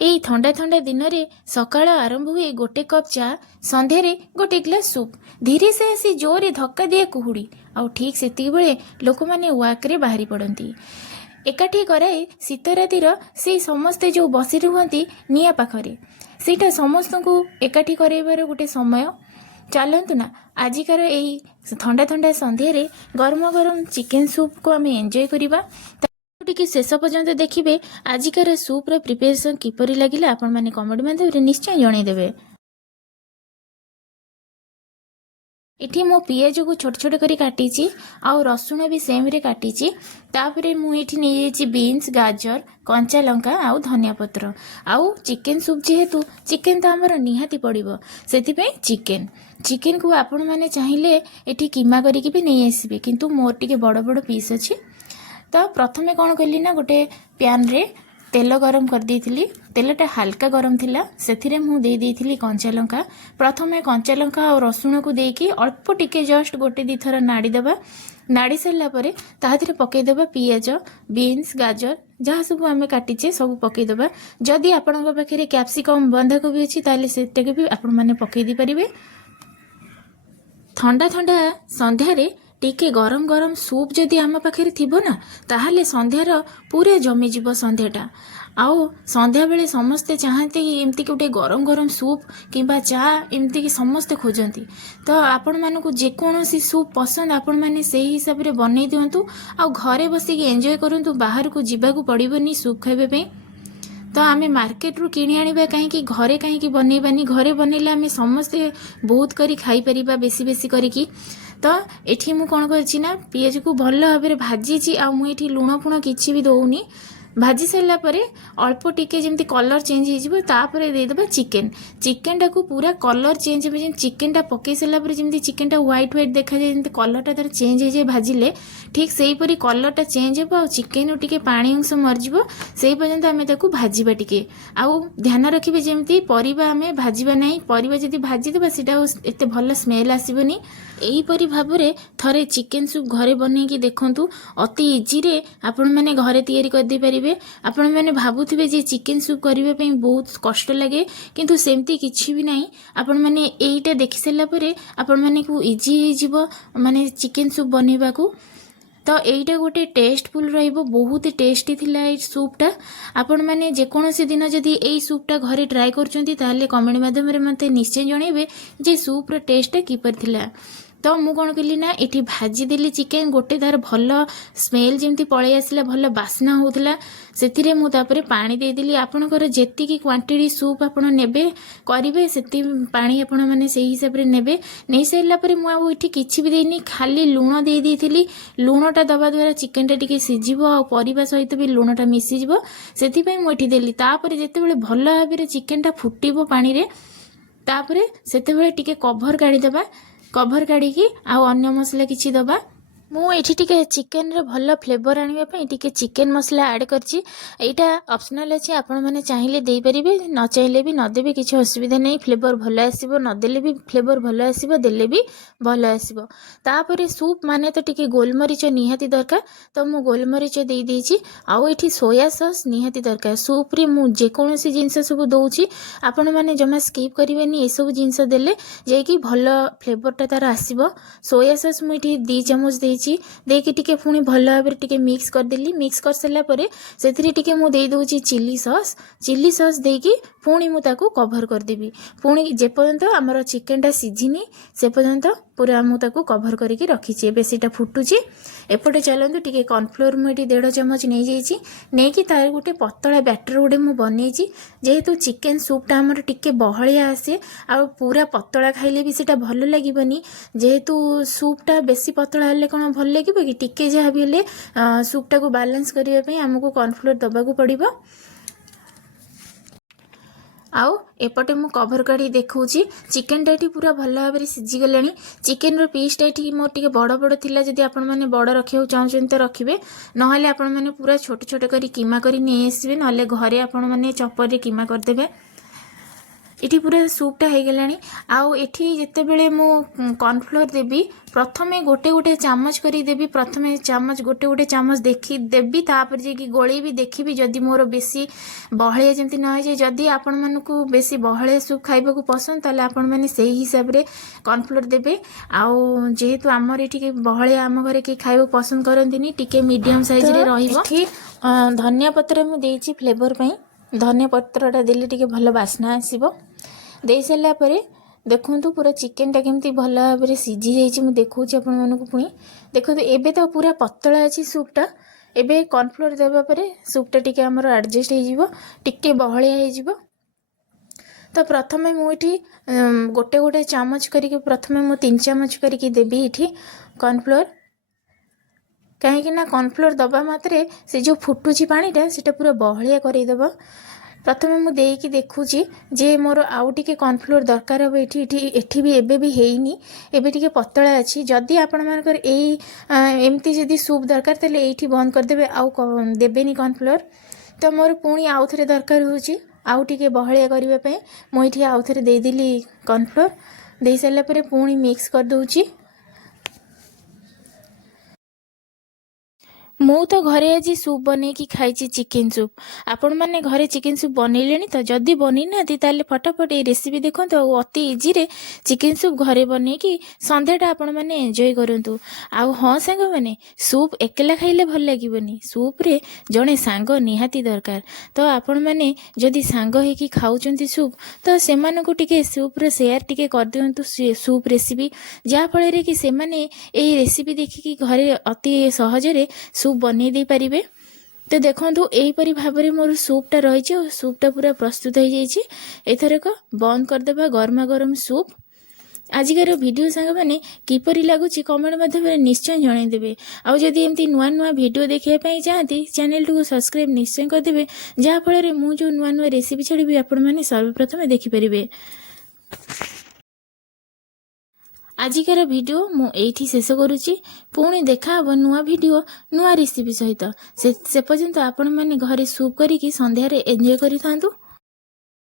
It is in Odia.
ଏଇ ଥଣ୍ଡା ଥଣ୍ଡା ଦିନରେ ସକାଳ ଆରମ୍ଭ ହୁଏ ଗୋଟେ କପ୍ ଚା, ସନ୍ଧ୍ୟାରେ ଗୋଟେ ଗ୍ଲାସ୍ ସୁପ୍। ଧୀରେ ସେ ଆସି ଜୋରରେ ଧକ୍କା ଦିଏ କୁହୁଡ଼ି, ଆଉ ଠିକ୍ ସେତିକିବେଳେ ଲୋକମାନେ ୱାକ୍ରେ ବାହାରି ପଡ଼ନ୍ତି। ଏକାଠି କରାଏ ଶୀତ ରାତିର ସେଇ ସମସ୍ତେ ଯେଉଁ ବସି ରୁହନ୍ତି ନିଆଁ ପାଖରେ, ସେଇଟା ସମସ୍ତଙ୍କୁ ଏକାଠି କରାଇବାର ଗୋଟେ ସମୟ। ଚାଲନ୍ତୁ ନା ଆଜିକାର ଏଇ ଥଣ୍ଡା ଥଣ୍ଡା ସନ୍ଧ୍ୟାରେ ଗରମ ଗରମ ଚିକେନ୍ ସୁପ୍କୁ ଆମେ ଏନ୍ଜୟ କରିବା। ଟିକେ ଶେଷ ପର୍ଯ୍ୟନ୍ତ ଦେଖିବେ ଆଜିକାର ସୁପ୍ର ପ୍ରିପାରେସନ୍ କିପରି ଲାଗିଲା ଆପଣମାନେ କମେଣ୍ଟ ମାଧ୍ୟମରେ ନିଶ୍ଚୟ ଜଣାଇଦେବେ। ଏଠି ମୁଁ ପିଆଜକୁ ଛୋଟ ଛୋଟ କରି କାଟିଛି, ଆଉ ରସୁଣ ବି ସେମ୍ରେ କାଟିଛି। ତାପରେ ମୁଁ ଏଠି ନେଇଯାଇଛି ବିନ୍ସ, ଗାଜର, କଞ୍ଚା ଲଙ୍କା ଆଉ ଧନିଆ ପତ୍ର। ଆଉ ଚିକେନ୍ ସୁପ୍ ଯେହେତୁ ଚିକେନ୍ ତ ଆମର ନିହାତି ପଡ଼ିବ, ସେଥିପାଇଁ ଚିକେନ୍କୁ ଆପଣମାନେ ଚାହିଁଲେ ଏଠି କିମା କରିକି ବି ନେଇ ଆସିବେ, କିନ୍ତୁ ମୋର ଟିକେ ବଡ଼ ବଡ଼ ପିସ୍ ଅଛି। ତ ପ୍ରଥମେ କ'ଣ କଲି ନା ଗୋଟେ ପ୍ୟାନ୍ରେ ତେଲ ଗରମ କରିଦେଇଥିଲି। ତେଲଟା ହାଲକା ଗରମ ଥିଲା, ସେଥିରେ ମୁଁ ଦେଇଥିଲି କଞ୍ଚା ଲଙ୍କା। ପ୍ରଥମେ କଞ୍ଚା ଲଙ୍କା ଆଉ ରସୁଣକୁ ଦେଇକି ଅଳ୍ପ ଟିକେ ଜଷ୍ଟ ଗୋଟେ ଦୁଇ ଥର ନାଡ଼ିଦେବା। ନାଡ଼ି ସାରିଲା ପରେ ତା ଦେହରେ ପକାଇଦେବା ପିଆଜ, ବିନ୍ସ, ଗାଜର ଯାହା ସବୁ ଆମେ କାଟିଛେ ସବୁ ପକାଇଦେବା। ଯଦି ଆପଣଙ୍କ ପାଖରେ କ୍ୟାପ୍ସିକମ୍, ବନ୍ଧାକୋବି ଅଛି ତାହେଲେ ସେଟାକୁ ବି ଆପଣମାନେ ପକାଇ ଦେଇପାରିବେ। ଥଣ୍ଡା ଥଣ୍ଡା ସନ୍ଧ୍ୟାରେ ଟିକେ ଗରମ ଗରମ ସୁପ୍ ଯଦି ଆମ ପାଖରେ ଥିବ ନା, ତାହେଲେ ସନ୍ଧ୍ୟାର ପୁରା ଜମିଯିବ ସନ୍ଧ୍ୟାଟା। ଆଉ ସନ୍ଧ୍ୟାବେଳେ ସମସ୍ତେ ଚାହାନ୍ତି ଏମିତି ଗୋଟେ ଗରମ ଗରମ ସୁପ୍ କିମ୍ବା ଚା, ଏମିତିକି ସମସ୍ତେ ଖୋଜନ୍ତି। ତ ଆପଣମାନଙ୍କୁ ଯେକୌଣସି ସୁପ୍ ପସନ୍ଦ ଆପଣମାନେ ସେଇ ହିସାବରେ ବନେଇ ଦିଅନ୍ତୁ, ଆଉ ଘରେ ବସିକି ଏନ୍ଜୟ କରନ୍ତୁ। ବାହାରକୁ ଯିବାକୁ ପଡ଼ିବନି ସୁପ୍ ଖାଇବା ପାଇଁ। ତ ଆମେ ମାର୍କେଟରୁ କିଣି ଆଣିବା କାହିଁକି, ଘରେ କାହିଁକି ବନେଇବାନି? ଘରେ ବନେଇଲେ ଆମେ ସମସ୍ତେ ବହୁତ କରି ଖାଇପାରିବା, ବେଶୀ ବେଶୀ କରିକି। ତ ଏଠି ମୁଁ କ'ଣ କରିଛି ନା ପିଆଜକୁ ଭଲ ଭାବରେ ଭାଜିଛି, ଆଉ ମୁଁ ଏଠି ଲୁଣ ଫୁଣ କିଛି ବି ଦେଉନି। ଭାଜି ସାରିଲା ପରେ ଅଳ୍ପ ଟିକେ ଯେମିତି କଲର୍ ଚେଞ୍ଜ ହେଇଯିବ, ତାପରେ ଦେଇଦେବା ଚିକେନ୍ଟାକୁ ପୁରା କଲର୍ ଚେଞ୍ଜ ହେବ। ଯେମିତି ଚିକେନ୍ଟା ପକାଇ ସାରିଲା ପରେ ଯେମିତି ଚିକେନ୍ଟା ହ୍ୱାଇଟ୍ ଦେଖାଯାଏ, ଯେମିତି କଲର୍ଟା ତାର ଚେଞ୍ଜ ହେଇଯାଏ ଭାଜିଲେ, ଠିକ୍ ସେହିପରି କଲର୍ଟା ଚେଞ୍ଜ ହେବ ଆଉ ଚିକେନ୍ରୁ ଟିକେ ପାଣି ଅଂଶ ମରିଯିବ। ସେହି ପର୍ଯ୍ୟନ୍ତ ଆମେ ତାକୁ ଭାଜିବା ଟିକେ। ଆଉ ଧ୍ୟାନ ରଖିବେ ଯେମିତି ପରିବା ଆମେ ଭାଜିବା ନାହିଁ। ପରିବା ଯଦି ଭାଜିଦେବା ସେଇଟା ଆଉ ଏତେ ଭଲ ସ୍ମେଲ୍ ଆସିବନି। ଏହିପରି ଭାବରେ ଥରେ ଚିକେନ୍ ସୁପ୍ ଘରେ ବନେଇକି ଦେଖନ୍ତୁ। ଅତି ଇଜିରେ ଆପଣମାନେ ଘରେ ତିଆରି କରିଦେଇପାରିବେ। ଆପଣମାନେ ଭାବୁଥିବେ ଯେ ଚିକେନ୍ ସୁପ୍ କରିବା ପାଇଁ ବହୁତ କଷ୍ଟ ଲାଗେ, କିନ୍ତୁ ସେମିତି କିଛି ବି ନାହିଁ। ଆପଣମାନେ ଏଇଟା ଦେଖି ସାରିଲା ପରେ ଆପଣମାନଙ୍କୁ ଇଜି ହେଇଯିବ ମାନେ ଚିକେନ୍ ସୁପ୍ ବନେଇବାକୁ। ତ ଏଇଟା ଗୋଟେ ଟେଷ୍ଟଫୁଲ୍ ରହିବ, ବହୁତ ଟେଷ୍ଟି ଥିଲା ଏଇ ସୁପ୍ଟା। ଆପଣମାନେ ଯେକୌଣସି ଦିନ ଯଦି ଏଇ ସୁପ୍ଟା ଘରେ ଟ୍ରାଏ କରୁଛନ୍ତି ତାହେଲେ କମେଣ୍ଟ ମାଧ୍ୟମରେ ମୋତେ ନିଶ୍ଚୟ ଜଣାଇବେ ଯେ ସୁପ୍ର ଟେଷ୍ଟଟା କିପରି ଥିଲା। ତ ମୁଁ କ'ଣ କଲି ନା ଏଠି ଭାଜିଦେଲି ଚିକେନ୍, ଗୋଟେ ତାର ଭଲ ସ୍ମେଲ୍ ଯେମିତି ପଳେଇ ଆସିଲା, ଭଲ ବାସ୍ନା ହେଉଥିଲା। ସେଥିରେ ମୁଁ ତାପରେ ପାଣି ଦେଇଦେଲି। ଆପଣଙ୍କର ଯେତିକି କ୍ୱାଣ୍ଟିଟି ସୁପ୍ ଆପଣ ନେବେ କରିବେ, ସେତିକି ପାଣି ଆପଣମାନେ ସେଇ ହିସାବରେ ନେବେ। ନେଇସାରିଲା ପରେ ମୁଁ ଆଉ ଏଠି କିଛି ବି ଦେଇନି, ଖାଲି ଲୁଣ ଦେଇଥିଲି। ଲୁଣଟା ଦେବା ଦ୍ୱାରା ଚିକେନ୍ଟା ଟିକେ ସିଝିବ ଆଉ ପରିବା ସହିତ ବି ଲୁଣଟା ମିଶିଯିବ, ସେଥିପାଇଁ ମୁଁ ଏଠି ଦେଲି। ତାପରେ ଯେତେବେଳେ ଭଲ ଭାବରେ ଚିକେନ୍ଟା ଫୁଟିବ ପାଣିରେ, ତାପରେ ସେତେବେଳେ ଟିକେ କଭର୍ କାଢ଼ିଦେବା। କଭର୍ କାଢ଼ିକି ଆଉ ଅନ୍ୟ ମସଲା କିଛି ଦେବା। ମୁଁ ଏଠି ଟିକେ ଚିକେନ୍ର ଭଲ ଫ୍ଲେଭର୍ ଆଣିବା ପାଇଁ ଟିକେ ଚିକେନ୍ ମସଲା ଆଡ଼୍ କରିଛି। ଏଇଟା ଅପସନାଲ୍ ଅଛି, ଆପଣମାନେ ଚାହିଁଲେ ଦେଇପାରିବେ, ନ ଚାହିଁଲେ ବି ନଦେବେ, କିଛି ଅସୁବିଧା ନାହିଁ। ଫ୍ଲେଭର୍ ଭଲ ଆସିବ, ନଦେଲେ ବି ଫ୍ଲେଭର୍ ଭଲ ଆସିବ, ଦେଲେ ବି ଭଲ ଆସିବ। ତାପରେ ସୁପ୍ ମାନେ ତ ଟିକେ ଗୋଲମରିଚ ନିହାତି ଦରକାର, ତ ମୁଁ ଗୋଲମରିଚ ଦେଇଛି। ଆଉ ଏଠି ସୋୟା ସସ୍ ନିହାତି ଦରକାର। ସୁପ୍ରେ ମୁଁ ଯେକୌଣସି ଜିନିଷ ସବୁ ଦେଉଛି, ଆପଣମାନେ ଜମା ସ୍କିପ୍ କରିବେନି। ଏସବୁ ଜିନିଷ ଦେଲେ ଯାଇକି ଭଲ ଫ୍ଲେଭର୍ଟା ତାର ଆସିବ। ସୋୟା ସସ୍ ମୁଁ ଏଠି 2 ଚାମଚ ଦେଇକି ଟିକେ ପୁଣି ଭଲ ଭାବରେ ଟିକେ ମିକ୍ସ କରିଦେଲି। ମିକ୍ସ କରିସାରିଲା ପରେ ସେଥିରେ ଟିକେ ମୁଁ ଦେଇଦେଉଛି ଚିଲି ସସ୍ ଦେଇକି ପୁଣି ମୁଁ ତାକୁ କଭର୍ କରିଦେବି। ପୁଣି ଯେପର୍ଯ୍ୟନ୍ତ ଆମର ଚିକେନ୍ଟା ସିଝିନି ସେ ପର୍ଯ୍ୟନ୍ତ ପୁରା ମୁଁ ତାକୁ କଭର୍ କରିକି ରଖିଛି। ଏବେ ସେଇଟା ଫୁଟୁଛି। ଏପଟେ ଚାଲନ୍ତୁ ଟିକେ କର୍ଣ୍ଣଫ୍ଲୋର୍ ମୁଁ ଏଠି 1.5 ଚାମଚ ନେଇଯାଇଛି। ନେଇକି ତାର ଗୋଟେ ପତଳା ବ୍ୟାଟର୍ ଗୋଟେ ମୁଁ ବନେଇଛି। ଯେହେତୁ ଚିକେନ୍ ସୁପ୍ଟା ଆମର ଟିକେ ବହଳିଆ ଆସେ, ଆଉ ପୁରା ପତଳା ଖାଇଲେ ବି ସେଇଟା ଭଲ ଲାଗିବନି। ଯେହେତୁ ସୁପ୍ଟା ବେଶୀ ପତଳା ହେଲେ କ'ଣ ଭଲ ଲାଗିବ କି? ଟିକେ ଯାହା ବି ହେଲେ ସୁପ୍ଟାକୁ ବାଲାନ୍ସ କରିବା ପାଇଁ ଆମକୁ କର୍ଣ୍ଣଫ୍ଲୋର୍ ଦେବାକୁ ପଡ଼ିବ। ଆଉ ଏପଟେ ମୁଁ କଭର୍ କାଢ଼ି ଦେଖାଉଛି, ଚିକେନ୍ଟା ଏଠି ପୁରା ଭଲ ଭାବରେ ସିଝିଗଲାଣି। ଚିକେନ୍ର ପିସ୍ଟା ଏଠି ମୋର ଟିକେ ବଡ଼ ବଡ଼ ଥିଲା, ଯଦି ଆପଣମାନେ ବଡ଼ ରଖିବାକୁ ଚାହୁଁଛନ୍ତି ତ ରଖିବେ, ନହେଲେ ଆପଣମାନେ ପୁରା ଛୋଟ ଛୋଟ କରି କିମା କରି ନେଇ ଆସିବେ, ନହେଲେ ଘରେ ଆପଣମାନେ ଚପରରେ କିମା କରିଦେବେ। ଏଠି ପୁରା ସୁପ୍ଟା ହେଇଗଲାଣି। ଆଉ ଏଠି ଯେତେବେଳେ ମୁଁ କର୍ଣ୍ଣଫ୍ଲୋର ଦେବି ପ୍ରଥମେ ଗୋଟେ ଗୋଟେ ଚାମଚ କରି ଦେବି। ପ୍ରଥମେ ଚାମଚ ଗୋଟେ ଗୋଟେ ଚାମଚ ଦେଖି ଦେବି, ତାପରେ ଯାଇକି ଗୋଳେଇବି, ଦେଖିବି ଯଦି ମୋର ବେଶୀ ବହଳିଆ ଯେମିତି ନ ହେଇଯାଏ। ଯଦି ଆପଣମାନଙ୍କୁ ବେଶୀ ବହଳିଆ ସୁପ୍ ଖାଇବାକୁ ପସନ୍ଦ ତାହେଲେ ଆପଣମାନେ ସେଇ ହିସାବରେ କର୍ଣ୍ଣଫ୍ଲୋର ଦେବେ। ଆଉ ଯେହେତୁ ଆମର ଏଠି ବହଳିଆ ଆମ ଘରେ କେହି ଖାଇବାକୁ ପସନ୍ଦ କରନ୍ତିନି, ଟିକେ ମିଡ଼ିୟମ୍ ସାଇଜ୍ରେ ରହିବ। ଏଠି ଧନିଆ ପତ୍ର ମୁଁ ଦେଇଛି ଫ୍ଲେଭର ପାଇଁ। ଧନିଆ ପତ୍ରଟା ଦେଲେ ଟିକେ ଭଲ ବାସ୍ନା ଆସିବ। ଦେଇ ସାରିଲା ପରେ ଦେଖନ୍ତୁ ପୁରା ଚିକେନଟା କେମିତି ଭଲ ଭାବରେ ସିଝି ଯାଇଛି। ମୁଁ ଦେଖାଉଛି ଆପଣମାନଙ୍କୁ। ପୁଣି ଦେଖନ୍ତୁ ଏବେ ତ ପୁରା ପତଳା ଅଛି ସୁପ୍ଟା। ଏବେ କର୍ଣ୍ଣଫ୍ଲୋର ଦେବା ପରେ ସୁପ୍ଟା ଟିକେ ଆମର ଆଡ଼ଜଷ୍ଟ ହେଇଯିବ, ଟିକେ ବହଳିଆ ହେଇଯିବ। ତ ପ୍ରଥମେ ମୁଁ ଏଠି ଗୋଟେ ଗୋଟେ ଚାମଚ କରିକି ପ୍ରଥମେ ମୁଁ 3 ଚାମଚ କରିକି ଦେବି ଏଠି କର୍ଣ୍ଣଫ୍ଲୋର। କାହିଁକି ନା କର୍ଣ୍ଣଫ୍ଲୋର ଦେବା ମାତ୍ରେ ସେ ଯେଉଁ ଫୁଟୁଛି ପାଣିଟା ସେଇଟା ପୁରା ବହଳିଆ କରେଇଦେବ। ପ୍ରଥମେ ମୁଁ ଦେଇକି ଦେଖୁଛି ଯେ ମୋର ଆଉ ଟିକେ କର୍ଣ୍ଣଫ୍ଲୋର ଦରକାର ହେବ। ଏଠି ବି ଏବେ ବି ହେଇନି, ଏବେ ଟିକେ ପତଳା ଅଛି। ଯଦି ଆପଣମାନଙ୍କର ଏମିତି ଯଦି ସୁପ୍ ଦରକାର ତାହେଲେ ଏଇଠି ବନ୍ଦ କରିଦେବେ, ଆଉ ଦେବେନି କର୍ଣ୍ଣଫ୍ଲୋର। ତ ମୋର ପୁଣି ଆଉ ଥରେ ଦରକାର ହେଉଛି ଆଉ ଟିକେ ବହଳିଆ କରିବା ପାଇଁ। ମୁଁ ଏଠି ଆଉ ଥରେ ଦେଇଦେଲି କର୍ଣ୍ଣଫ୍ଲୋର। ଦେଇସାରିଲା ପରେ ପୁଣି ମିକ୍ସ କରିଦେଉଛି। ମୁଁ ତ ଘରେ ଆଜି ସୁପ୍ ବନେଇକି ଖାଇଛି, ଚିକେନ୍ ସୁପ୍। ଆପଣମାନେ ଘରେ ଚିକେନ୍ ସୁପ୍ ବନେଇଲେଣି ତ? ଯଦି ବନେଇନାହାନ୍ତି ତାହେଲେ ଫଟାଫଟ ଏଇ ରେସିପି ଦେଖନ୍ତୁ ଆଉ ଅତି ଇଜିରେ ଚିକେନ୍ ସୁପ୍ ଘରେ ବନେଇକି ସନ୍ଧ୍ୟାଟା ଆପଣମାନେ ଏନ୍ଜୟ କରନ୍ତୁ। ଆଉ ହଁ ସାଙ୍ଗମାନେ, ସୁପ୍ ଏକଲା ଖାଇଲେ ଭଲ ଲାଗିବନି, ସୁପ୍ରେ ଜଣେ ସାଙ୍ଗ ନିହାତି ଦରକାର। ତ ଆପଣମାନେ ଯଦି ସାଙ୍ଗ ହେଇକି ଖାଉଛନ୍ତି ସୁପ୍ ତ ସେମାନଙ୍କୁ ଟିକେ ସୁପ୍ର ସେୟାର ଟିକେ କରିଦିଅନ୍ତୁ ସୁପ୍ ରେସିପି, ଯାହାଫଳରେ କି ସେମାନେ ଏହି ରେସିପି ଦେଖିକି ଘରେ ଅତି ସହଜରେ ସୁପ୍ ବନେଇ ଦେଇପାରିବେ। ତ ଦେଖନ୍ତୁ ଏହିପରି ଭାବରେ ମୋର ସୁପ୍ଟା ରହିଛି ଆଉ ସୁପ୍ଟା ପୁରା ପ୍ରସ୍ତୁତ ହେଇଯାଇଛି। ଏଥରକ ବନ୍ଦ କରିଦେବା ଗରମା ଗରମ ସୁପ୍। ଆଜିକାର ଭିଡ଼ିଓ ସାଙ୍ଗମାନେ କିପରି ଲାଗୁଛି କମେଣ୍ଟ ମାଧ୍ୟମରେ ନିଶ୍ଚୟ ଜଣାଇଦେବେ। ଆଉ ଯଦି ଏମିତି ନୂଆ ନୂଆ ଭିଡ଼ିଓ ଦେଖିବା ପାଇଁ ଚାହାନ୍ତି ଚ୍ୟାନେଲଟିକୁ ସବସ୍କ୍ରାଇବ୍ ନିଶ୍ଚୟ କରିଦେବେ, ଯାହାଫଳରେ ମୁଁ ଯେଉଁ ନୂଆ ନୂଆ ରେସିପି ଛାଡ଼ିବି ଆପଣମାନେ ସର୍ବପ୍ରଥମେ ଦେଖିପାରିବେ। ଆଜିକାର ଭିଡ଼ିଓ ମୁଁ ଏଇଠି ଶେଷ କରୁଛି। ପୁଣି ଦେଖାହେବ ନୂଆ ଭିଡ଼ିଓ ନୂଆ ରେସିପି ସହିତ। ସେ ପର୍ଯ୍ୟନ୍ତ ଆପଣମାନେ ଘରେ ସୁପ୍ କରିକି ସନ୍ଧ୍ୟାରେ ଏନ୍ଜୟ କରିଥାନ୍ତୁ।